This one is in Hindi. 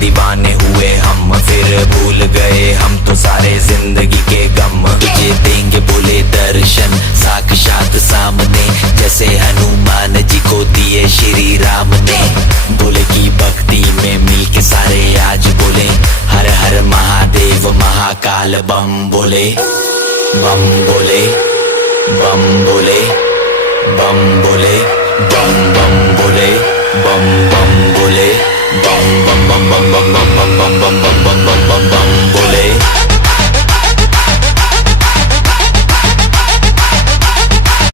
दीवाने हुए हम, फिर भूल गए हम तो सारे जिंदगी के गम। तुझे देंगे बोले दर्शन साक्षात सामने, जैसे हनुमान जी को दिए श्री राम ने। बोले की भक्ति में मिलके सारे आज बोले, हर हर महादेव महाकाल बम बोले। बम बोले, बम बोले, बम बोले, बम बम बोले, बम बम बोले, बम बम बम बम बम बम बम बम।